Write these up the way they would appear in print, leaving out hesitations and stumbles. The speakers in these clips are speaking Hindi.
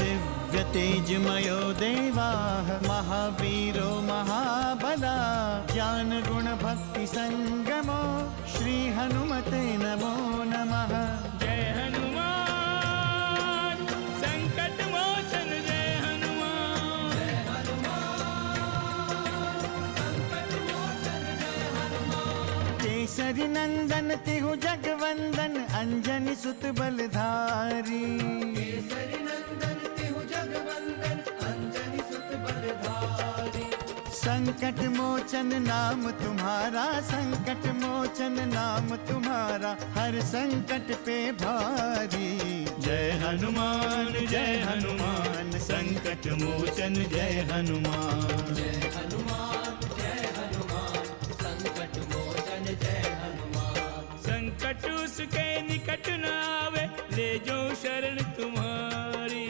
दिव्य तेजमयो देवाः महावीरो महाबला ज्ञान गुण भक्ति संगमो श्री हनुमते नमो नमः। जय हनुमान संकट मोचन जय हनुमान। जय हनुमान संकट मोचन जय हनुमान। केसरी नंदन तिहु जगवंदन अंजनी सुत बलधारी। केसरी नंदन तिहु जगवंदन अंजनी सुत बलधारी। संकट मोचन नाम तुम्हारा संकट मोचन नाम तुम्हारा हर संकट पे भारी। जय हनुमान संकट मोचन जय हनुमान। जय हनुमान संकट मोचन जय हनुमान। संकट उसके निकट न आवे ले जो शरण तुम्हारी।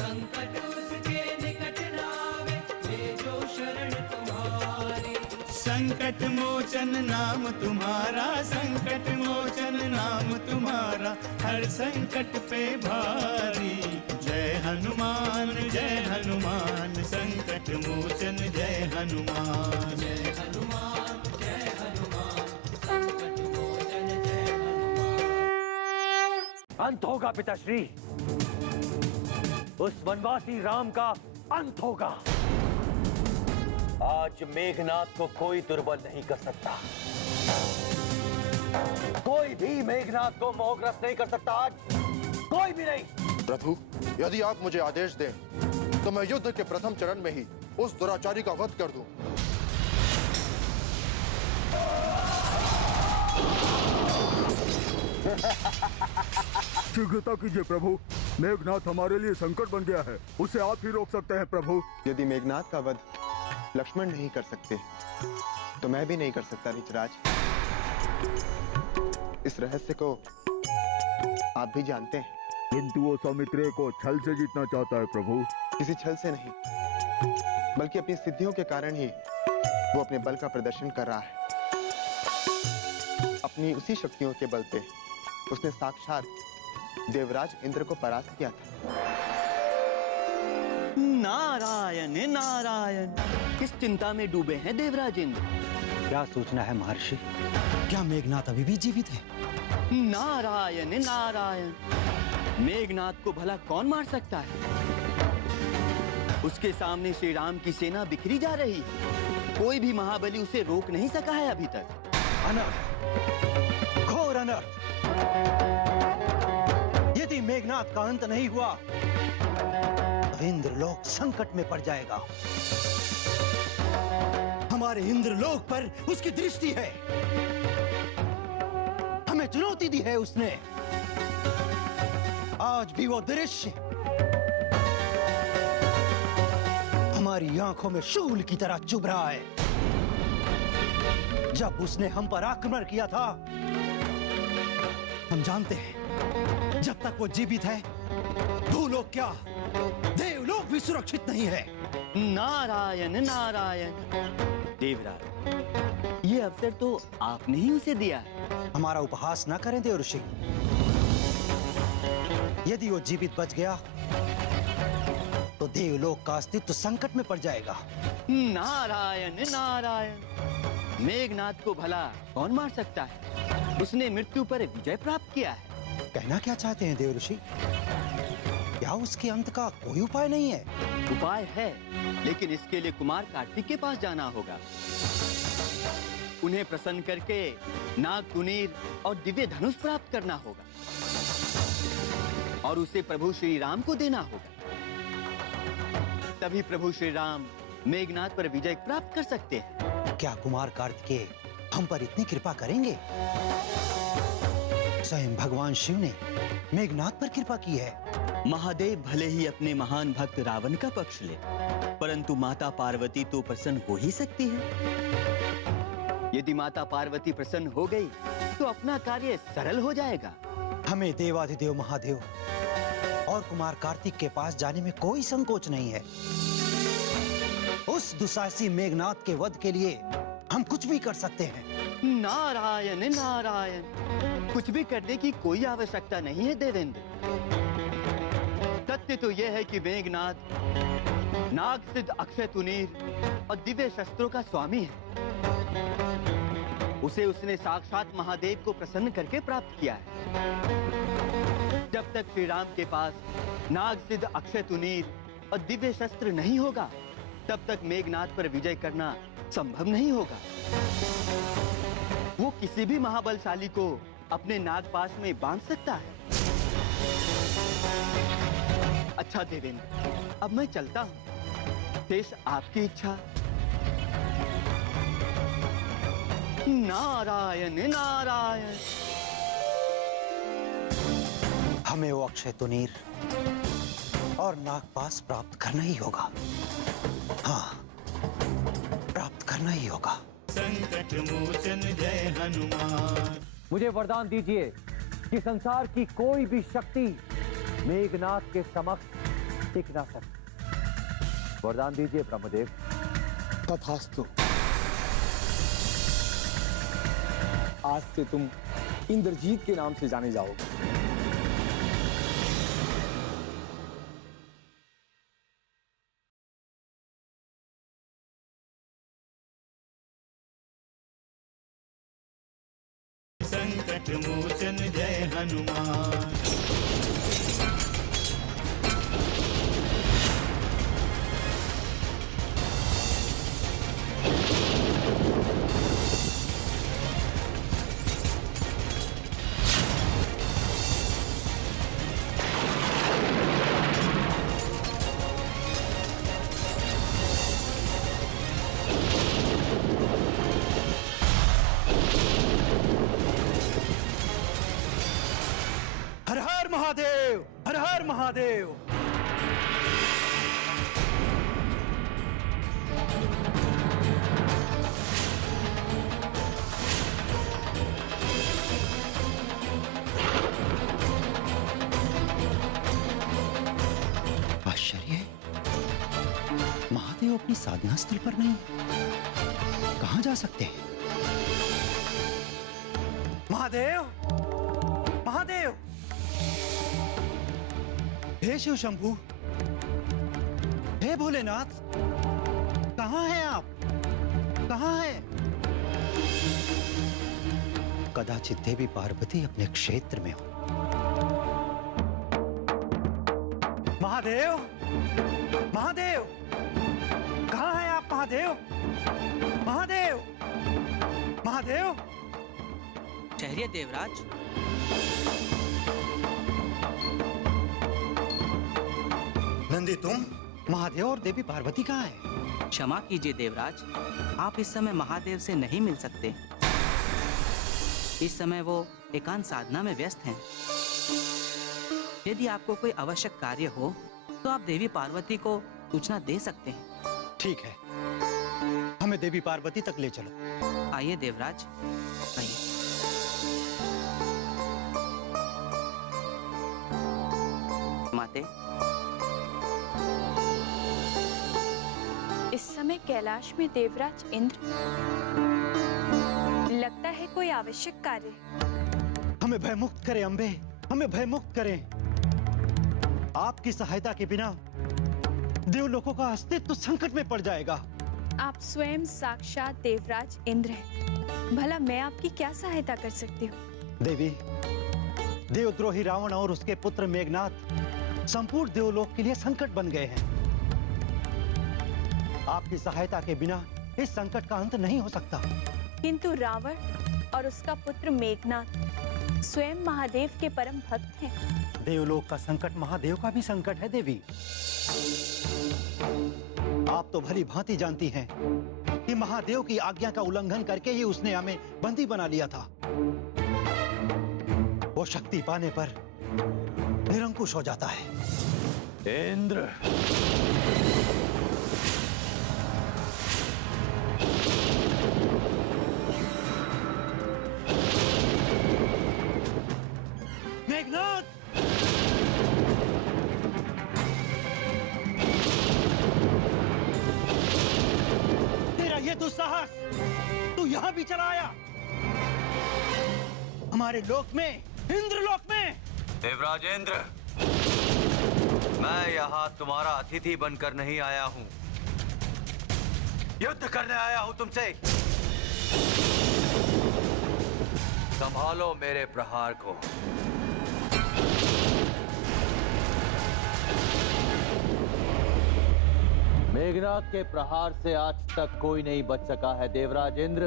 संकट उसके निकट न आवे ले जो शरण तुम्हारी। संकट मोचन नाम तुम्हारा संकट मोचन नाम तुम्हारा हर संकट पे भारी। जय हनुमान संकट मोचन जय हनुमान। जय हनुमान संकट मोचन जय हनुमान। अंत होगा पिताश्री, उस वनवासी राम का अंत होगा। आज मेघनाथ को कोई दुर्बल नहीं कर सकता, कोई भी मेघनाथ को मोहग्रस्त नहीं कर सकता। आज कोई भी नहीं। प्रभु, यदि आप मुझे आदेश दें तो मैं युद्ध के प्रथम चरण में ही उस दुराचारी का वध कर दूं। शीघ्रता कीजिए प्रभु, मेघनाथ हमारे लिए संकट बन गया है, उसे आप ही रोक सकते हैं प्रभु। यदि मेघनाथ का वध लक्ष्मण नहीं कर सकते तो मैं भी नहीं कर सकता ऋचराज। इस रहस्य को आप भी जानते हैं। किंतु वो सौमित्रेय को छल से जीतना चाहता है प्रभु। किसी छल से नहीं, बल्कि अपनी सिद्धियों के कारण ही वो अपने बल का प्रदर्शन कर रहा है। अपनी उसी शक्तियों के बल पे उसने साक्षात देवराज इंद्र को परास्त किया था। नारायण नारायण, किस चिंता में डूबे हैं देवराज इंद्र? क्या सोचना है महर्षि? क्या मेघनाथ अभी भी जीवित है? नारायण नारायण, मेघनाथ को भला कौन मार सकता है? उसके सामने श्री राम की सेना बिखरी जा रही है, कोई भी महाबली उसे रोक नहीं सका है अभी तक। अनर्थ, घोर अनर्थ। यदि मेघनाथ का अंत नहीं हुआ तो इंद्रलोक संकट में पड़ जाएगा। हमारे इंद्रलोक पर उसकी दृष्टि है, हमें चुनौती दी है उसने। आज भी वो दृश्य हमारी आंखों में शूल की तरह चुभ रहा है। जब उसने हम पर आक्रमण किया था, हम जानते हैं जब तक वो जीवित है भूलोक क्या देवलोक भी सुरक्षित नहीं है। नारायण नारायण, देवराज ये अवसर तो आपने ही उसे दिया है। हमारा उपहास ना करें देव ऋषि। यदि वो जीवित बच गया तो देवलोक का अस्तित्व संकट में पड़ जाएगा। नारायण नारायण, मेघनाथ को भला कौन मार सकता है? उसने मृत्यु पर विजय प्राप्त किया है। कहना क्या चाहते हैं देव ऋषि? क्या उसके अंत का कोई उपाय नहीं है? उपाय है, लेकिन इसके लिए कुमार कार्तिक के पास जाना होगा। उन्हें प्रसन्न करके नाग कुनीर और दिव्य धनुष प्राप्त करना होगा और उसे प्रभु श्री राम को देना होगा। तभी प्रभु श्री राम मेघनाथ पर विजय प्राप्त कर सकते हैं। क्या कुमार कार्तिकेय हम पर इतनी कृपा करेंगे? स्वयं भगवान शिव ने मेघनाथ पर कृपा की है। महादेव भले ही अपने महान भक्त रावण का पक्ष ले, परंतु माता पार्वती तो प्रसन्न हो ही सकती है। यदि माता पार्वती प्रसन्न हो गई तो अपना कार्य सरल हो जाएगा। हमें देवाधिदेव महादेव और कुमार कार्तिक के पास जाने में कोई संकोच नहीं है। उस दुसाहसी मेघनाथ के वध के लिए हम कुछ भी कर सकते हैं। नारायण नारायण, कुछ भी करने की कोई आवश्यकता नहीं है देवेंद्र। सत्य तो यह है कि मेघनाथ नाग सिद्ध अक्षय तुनीर और दिव्य शस्त्रों का स्वामी है। उसे उसने साक्षात महादेव को प्रसन्न करके प्राप्त किया है। जब तक श्री राम के पास नाग सिद्ध अक्षय तुनीर और दिव्य शस्त्र नहीं होगा, तब तक मेघनाथ पर विजय करना संभव नहीं होगा। वो किसी भी महाबलशाली को अपने नागपाश में बांध सकता है। अच्छा देवेंद्र, अब मैं चलता हूँ। शेष आपकी इच्छा। नारायण नारायण। हमें वो अक्षय तुनीर और नागपाश प्राप्त करना ही होगा। हाँ, प्राप्त करना ही होगा। संकट मोचन जय हनुमान। मुझे वरदान दीजिए कि संसार की कोई भी शक्ति मेघनाथ के समक्ष टिक ना सके। वरदान दीजिए ब्रह्मदेव। तथास्तु। आज से तुम इंद्रजीत के नाम से जाने जाओगे। संकट मोचन जय हनुमान। हर हर महादेव, हर हर महादेव। आश्चर्य, महादेव अपनी साधना स्थल पर नहीं, कहां जा सकते हैं? महादेव, महादेव, हे शिव शंभू, हे भोलेनाथ, कहां हैं आप? कहां हैं? कदाचित देवी पार्वती अपने क्षेत्र में हो। महादेव, महादेव, कहां हैं आप? महादेव, महादेव, महादेव। ठहरिए देवराज। नंदी, तुम? महादेव और देवी पार्वती कहाँ हैं? क्षमा कीजिए देवराज, आप इस समय महादेव से नहीं मिल सकते। इस समय वो एकांत साधना में व्यस्त हैं। यदि आपको कोई आवश्यक कार्य हो तो आप देवी पार्वती को सूचना दे सकते हैं। ठीक है, हमें देवी पार्वती तक ले चलो। आइए देवराज, आइए। माते, इस समय कैलाश में देवराज इंद्र, लगता है कोई आवश्यक कार्य। हमें भयमुक्त करें अम्बे, हमें भयमुक्त करें। आपकी सहायता के बिना देवलोकों का अस्तित्व संकट में पड़ जाएगा। आप स्वयं साक्षात देवराज इंद्र हैं। भला मैं आपकी क्या सहायता कर सकती हूँ? देवी, देवद्रोही रावण और उसके पुत्र मेघनाथ संपूर्ण देवलोक के लिए संकट बन गए हैं। आपकी सहायता के बिना इस संकट का अंत नहीं हो सकता। किंतु रावण और उसका पुत्र मेघनाथ स्वयं महादेव के परम भक्त हैं। देवलोक का संकट महादेव का भी संकट है देवी। आप तो भली भांति जानती हैं कि महादेव की आज्ञा का उल्लंघन करके ही उसने हमें बंदी बना लिया था। वो शक्ति पाने पर निरंकुश हो जाता है। इंद्र, मेघनाथ, तेरा ये दुस्साहस, तू यहां भी चला आया? हमारे लोक में, इंद्रलोक में। देवराज इंद्र, मैं यहाँ तुम्हारा अतिथि बनकर नहीं आया हूँ, युद्ध करने आया हूँ तुमसे। संभालो मेरे प्रहार को। मेघनाद के प्रहार से आज तक कोई नहीं बच सका है देवराज इंद्र,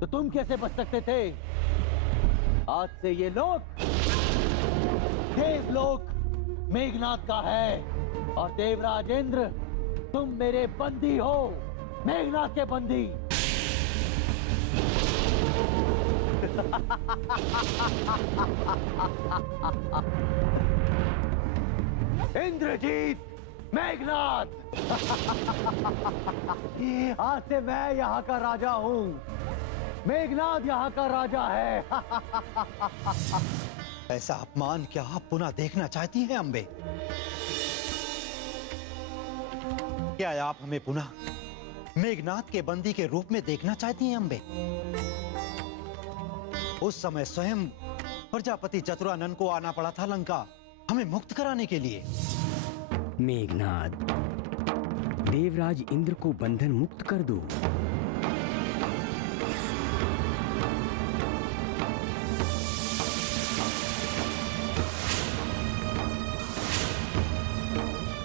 तो तुम कैसे बच सकते थे? आज से ये लोक देवलोक मेघनाद का है और देवराज इंद्र तुम मेरे बंदी हो, मेघनाद के बंदी। इंद्रजीत मेघनाद, आज से मैं यहाँ का राजा हूँ, मेघनाद यहाँ का राजा है। ऐसा अपमान क्या आप पुनः देखना चाहती हैं अम्बे? क्या आप हमें पुनः मेघनाद के बंदी के रूप में देखना चाहती हैं अम्बे? उस समय स्वयं प्रजापति चतुरानन को आना पड़ा था लंका हमें मुक्त कराने के लिए। मेघनाद, देवराज इंद्र को बंधन मुक्त कर दो।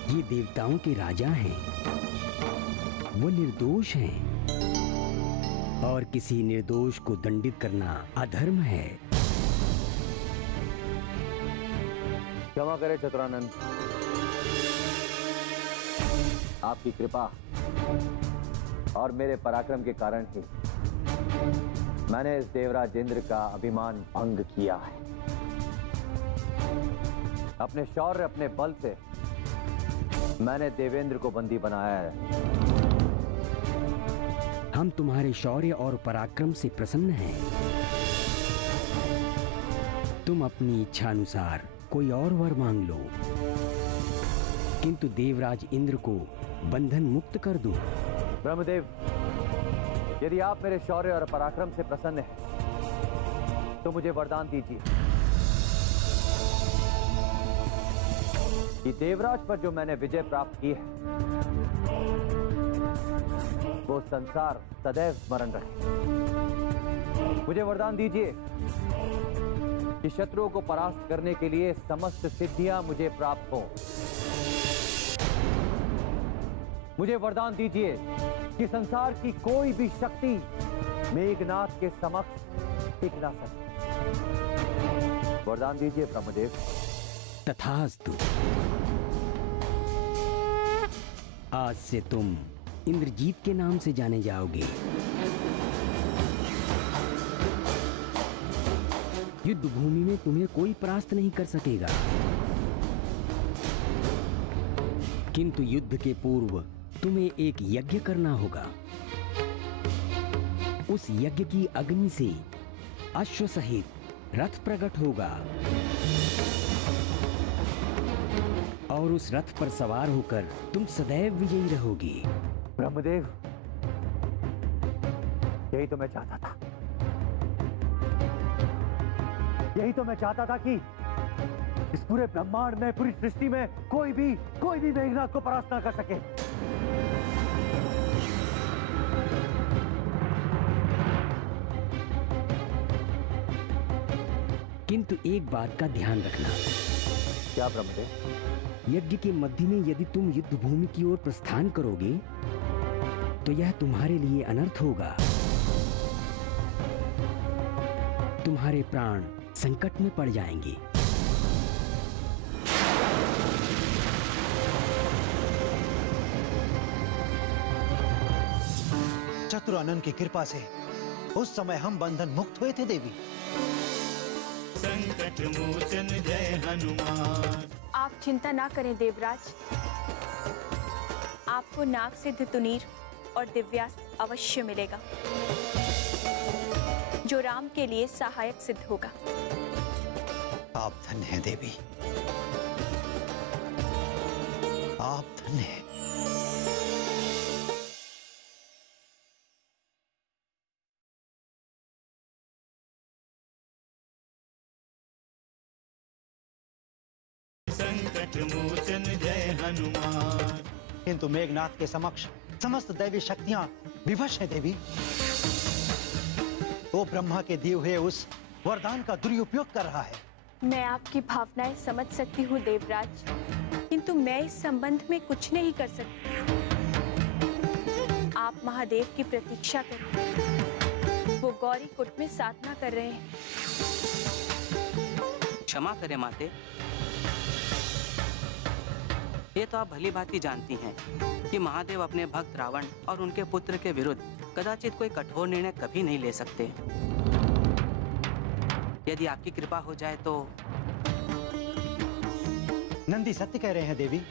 ये देवताओं के राजा हैं, वो निर्दोष हैं और किसी निर्दोष को दंडित करना अधर्म है। क्षमा करें चतुरानंद, आपकी कृपा और मेरे पराक्रम के कारण ही मैंने इस देवराज इंद्र का अभिमान भंग किया है। अपने शौर्य, अपने बल से मैंने देवेंद्र को बंदी बनाया है। हम तुम्हारे शौर्य और पराक्रम से प्रसन्न हैं। तुम अपनी इच्छा अनुसार कोई और वर मांग लो, किंतु देवराज इंद्र को बंधन मुक्त कर दो। ब्रह्मदेव, यदि आप मेरे शौर्य और पराक्रम से प्रसन्न हैं, तो मुझे वरदान दीजिए कि देवराज पर जो मैंने विजय प्राप्त की है, वो संसार सदैव स्मरण रहे। मुझे वरदान दीजिए कि शत्रुओं को परास्त करने के लिए समस्त सिद्धियां मुझे प्राप्त हों। मुझे वरदान दीजिए कि संसार की कोई भी शक्ति मेघनाद के समक्ष टिक ना सके। वरदान दीजिए ब्रह्मदेव। तथास्तु। आज से तुम इंद्रजीत के नाम से जाने जाओगे। युद्ध भूमि में तुम्हें कोई परास्त नहीं कर सकेगा, किंतु युद्ध के पूर्व तुम्हें एक यज्ञ करना होगा। उस यज्ञ की अग्नि से अश्व सहित रथ प्रकट होगा और उस रथ पर सवार होकर तुम सदैव विजयी रहोगी। ब्रह्मदेव, यही तो मैं चाहता था। यही तो मैं चाहता था कि इस पूरे ब्रह्मांड में, पूरी सृष्टि में कोई भी मेघनाद को परास्त ना कर सके। किंतु एक बात का ध्यान रखना। क्या ब्रह्मदेव? यज्ञ के मध्य में यदि तुम युद्ध भूमि की ओर प्रस्थान करोगे तो यह तुम्हारे लिए अनर्थ होगा। तुम्हारे प्राण संकट में पड़ जाएंगे। चतुरानन की कृपा से उस समय हम बंधन मुक्त हुए थे देवी। संकट मोचन जय हनुमान। आप चिंता ना करें देवराज, आपको नाग सिद्ध तुनीर और दिव्यास्त्र अवश्य मिलेगा, जो राम के लिए सहायक सिद्ध होगा। आप धन्य हैं देवी, आप धन्य हैं। संकट संकट मोचन जय हनुमान। किंतु मेघनाथ के समक्ष समस्त दैवी शक्तियां विवश हैं देवी। वो ब्रह्मा के दिए हुए उस वरदान का दुरुपयोग कर रहा है। मैं आपकी भावनाएं समझ सकती हूँ देवराज, किंतु मैं इस संबंध में कुछ नहीं कर सकती। आप महादेव की प्रतीक्षा करें, वो गौरी कुट में साधना कर रहे हैं। क्षमा करें माते, ये तो आप भली भांति जानती हैं कि महादेव अपने भक्त रावण और उनके पुत्र के विरुद्ध कदाचित कोई कठोर निर्णय कभी नहीं ले सकते। यदि आपकी कृपा हो जाए तो। नंदी सत्य कह रहे हैं देवी।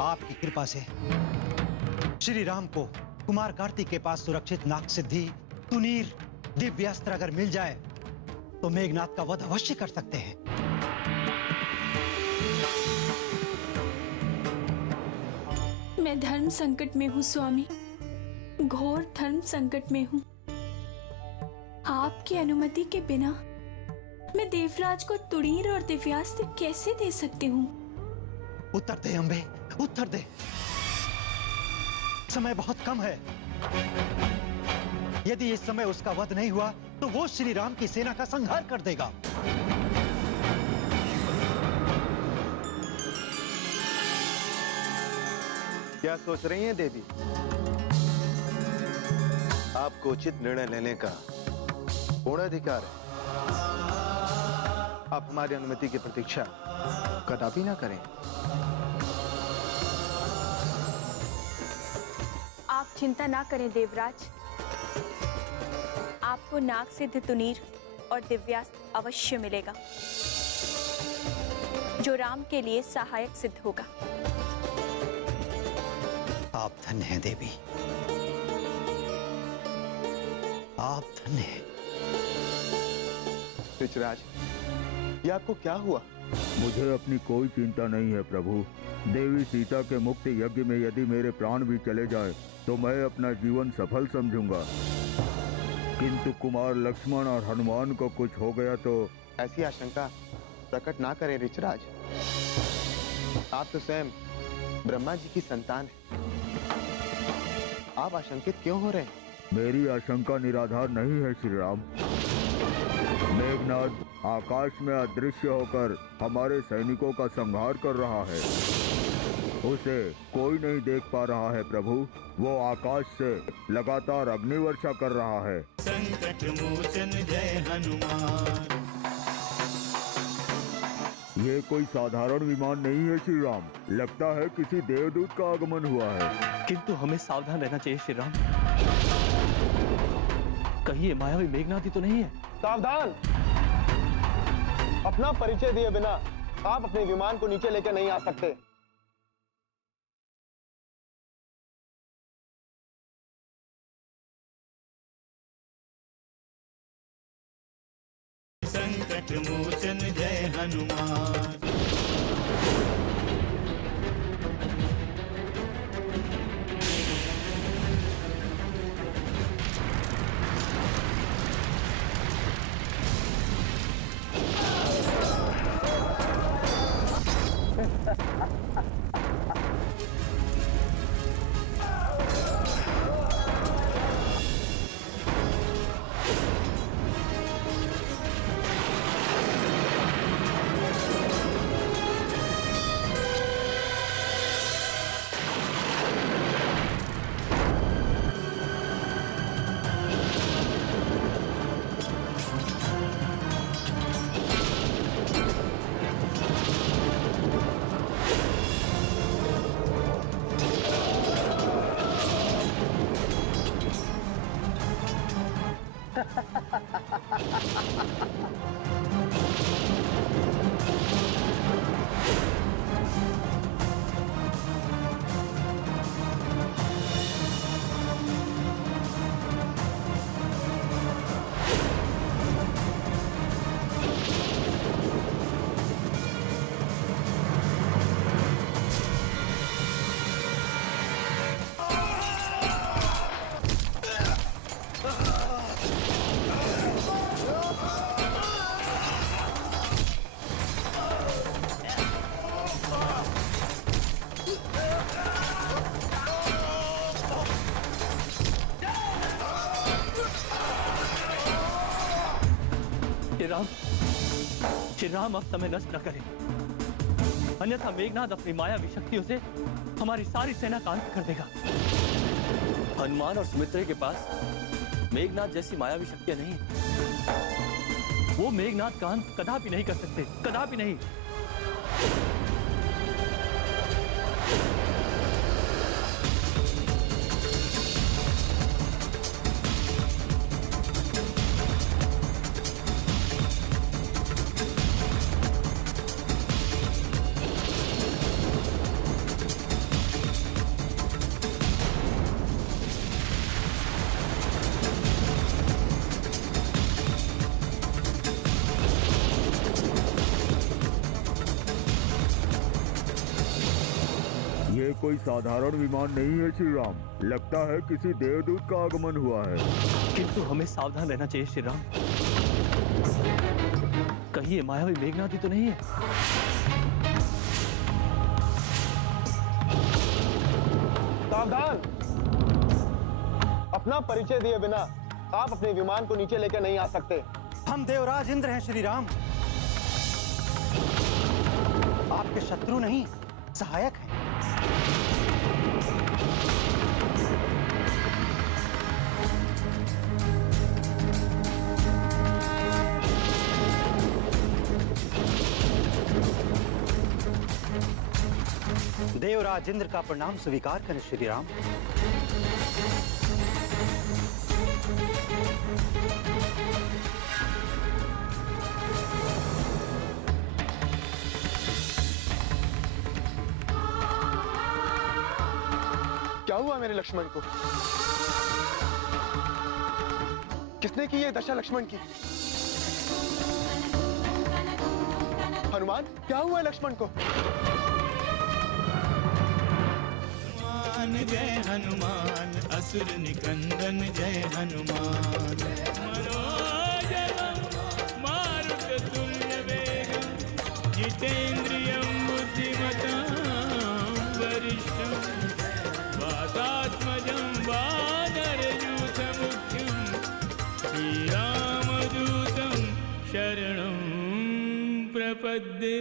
आपकी कृपा से श्री राम को कुमार कार्तिक के पास सुरक्षित नाग सिद्धि, तुनीर, दिव्य अस्त्र अगर मिल जाए तो मेघनाथ का वध अवश्य कर सकते हैं। मैं धर्म संकट में हूँ स्वामी, घोर धर्म संकट में हूँ। आपकी अनुमति के बिना मैं देवराज को तुड़ीर और दिव्यास्त्र कैसे दे सकती हूँ? उत्तर दे अम्बे, उत्तर दे। समय बहुत कम है। यदि इस समय उसका वध नहीं हुआ तो वो श्री राम की सेना का संहार कर देगा। क्या सोच रही हैं देवी? आपको उचित निर्णय लेने का पूर्ण अधिकार है। आप हमारी अनुमति की प्रतीक्षा कदापि ना करें। आप चिंता ना करें देवराज, आपको नाग सिद्ध तुनीर और दिव्यास्त्र अवश्य मिलेगा, जो राम के लिए सहायक सिद्ध होगा। आप धन्य हैं देवी, आप धन्य हैं। ऋषराज, ये आपको क्या हुआ? मुझे अपनी कोई चिंता नहीं है प्रभु। देवी सीता के मुक्त यज्ञ में यदि मेरे प्राण भी चले जाए तो मैं अपना जीवन सफल समझूंगा, किंतु कुमार लक्ष्मण और हनुमान को कुछ हो गया तो। ऐसी आशंका प्रकट ना करें ऋषराज। आप तो स्वयं ब्रह्मा जी की संतान हैं। आप आशंकित क्यों हो रहे हैं? मेरी आशंका निराधार नहीं है श्री राम। मेघनाथ आकाश में अदृश्य होकर हमारे सैनिकों का संहार कर रहा है। उसे कोई नहीं देख पा रहा है प्रभु। वो आकाश से लगातार अग्निवर्षा कर रहा है। संकट मोचन जय हनुमान। ये कोई साधारण विमान नहीं है श्री राम। लगता है किसी देवदूत का आगमन हुआ है। किंतु हमें सावधान रहना चाहिए श्री राम। कहीं ये मायावी मेघनाथ ही तो नहीं है? सावधान! अपना परिचय दिए बिना आप अपने विमान को नीचे लेकर नहीं आ सकते। संकट मोचन जय हनुमान। राम अब समय नष्ट न करें, अन्यथा मेघनाद अपनी मायावी शक्तियों से हमारी सारी सेना का अंत कर देगा। हनुमान और सुमित्रा के पास मेघनाद जैसी मायावी शक्तियां नहीं है। वो मेघनाद का अंत कदापि नहीं कर सकते, कदापि नहीं। ये कोई साधारण विमान नहीं है श्री राम, लगता है किसी देवदूत का आगमन हुआ है। किंतु हमें सावधान रहना चाहिए श्री राम, कहीं ये मायावी मेघनाद ही तो नहीं है। सावधान! अपना परिचय दिए बिना आप अपने विमान को नीचे लेकर नहीं आ सकते। हम देवराज इंद्र हैं श्री राम, आपके शत्रु नहीं सहायक हैं। देवराज इंद्र का प्रणाम स्वीकार करें श्री राम। क्या हुआ मेरे लक्ष्मण को? किसने की ये दशा लक्ष्मण की? हनुमान, क्या हुआ है लक्ष्मण को? जय हनुमान, असुर निकंदन जय हनुमान। मनोजवं मारुततुल्य वेगं, जितेन्द्रियं बुद्धिमतां वरिष्ठं, वातात्मजं वानरयूथमुख्यं, श्रीरामदूतं शरणं प्रपद्ये।